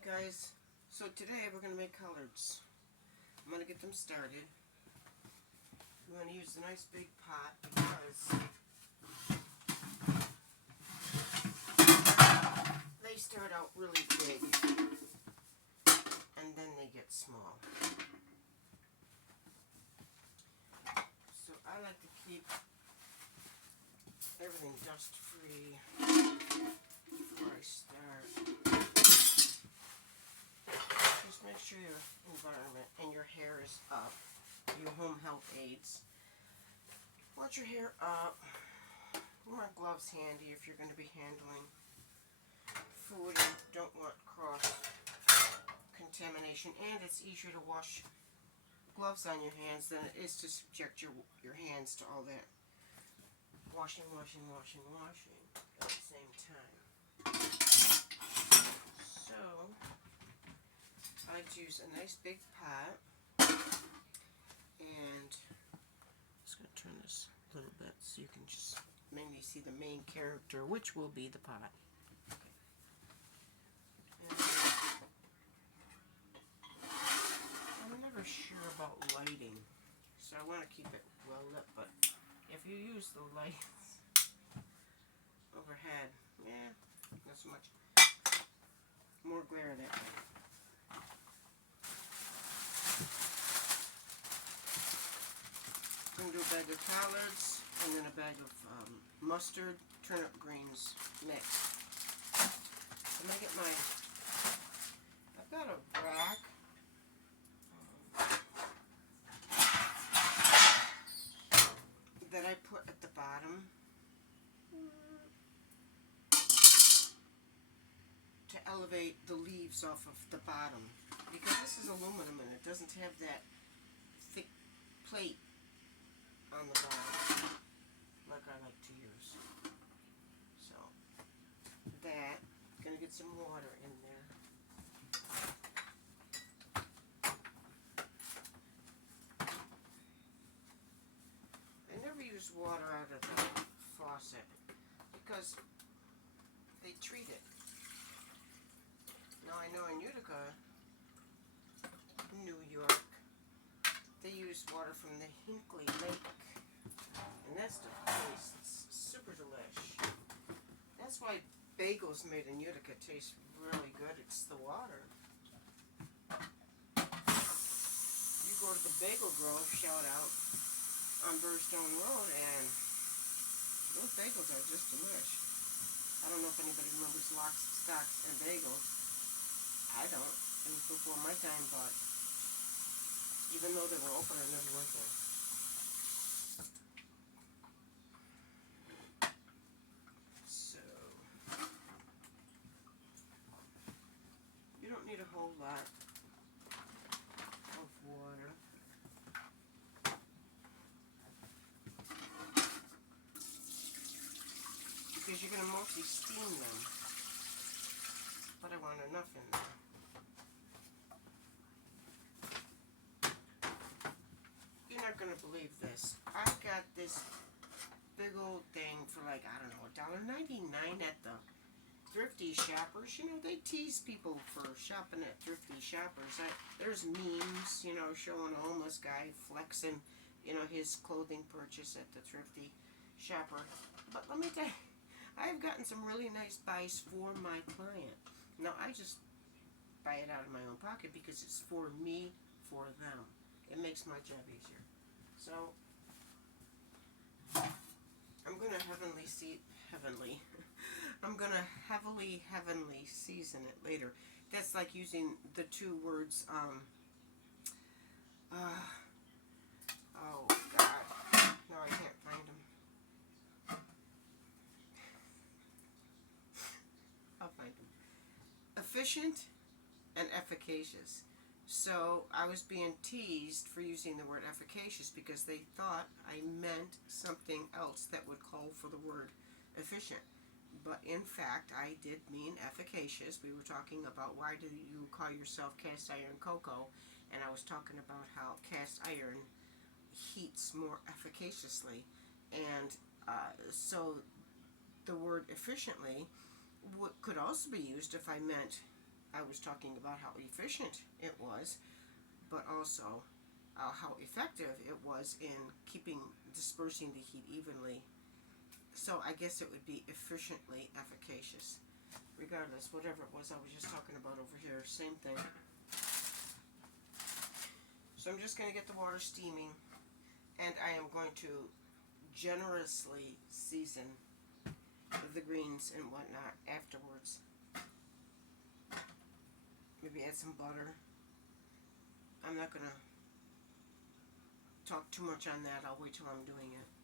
Hey guys, so today we're going to make collards. I'm going to get them started. I'm going to use a nice big pot because they start out really big and then they get small. So I like to keep everything dust free before I start. Just make sure your environment and your hair is up. Your home health aides. Want your hair up. You want gloves handy if you're going to be handling food. You don't want cross contamination, and it's easier to wash gloves on your hands than it is to subject your hands to all that washing at the same time. So I like to use a nice big pot, and I'm just going to turn this a little bit so you can just mainly see the main character, which will be the pot. I'm never sure about lighting, so I want to keep it well lit, but if you use the lights overhead, not so much. More glare that way. I'm going to do a bag of collards and then a bag of mustard, turnip greens mixed. I'm going to get I've got a rack that I put at the bottom to elevate the leaves off of the bottom, because this is aluminum and it doesn't have that thick plate on the bottom like I like to use. So that, gonna get some water in there. I never use water out of the faucet because they treat it. Now I know in Utica, New York, they use water from the Hinkley Lake, and that stuff tastes super delish. That's why bagels made in Utica taste really good. It's the water. You go to the Bagel Grove, shout out, on Burstone Road, and those bagels are just delish. I don't know if anybody remembers Locks, Stocks, and Bagels. I don't. It was before my time, but even though they were open, I never went there. So, you don't need a whole lot of water. Because you're going to mostly steam them. But I want enough in there. You're not going to believe this. I got this big old thing for like, I don't know, $1.99 at the Thrifty Shoppers. You know, they tease people for shopping at Thrifty Shoppers. There's memes, you know, showing a homeless guy flexing, you know, his clothing purchase at the Thrifty Shopper. But let me tell you, I've gotten some really nice buys for my client. Now, I just buy it out of my own pocket because it's for me, for them. It makes my job easier. So, I'm going to I'm going to heavenly season it later. That's like using the two words, oh God, no, I can't find them. I'll find them. Efficient and efficacious. So I was being teased for using the word efficacious because they thought I meant something else that would call for the word efficient. But in fact, I did mean efficacious. We were talking about why do you call yourself cast iron Coco, and I was talking about how cast iron heats more efficaciously. And so the word efficiently could also be used if I meant I was talking about how efficient it was, but also how effective it was in dispersing the heat evenly. So I guess it would be efficiently efficacious. Regardless, whatever it was I was just talking about over here, same thing. So I'm just going to get the water steaming, and I am going to generously season the greens and whatnot afterwards. Maybe add some butter. I'm not going to talk too much on that. I'll wait till I'm doing it.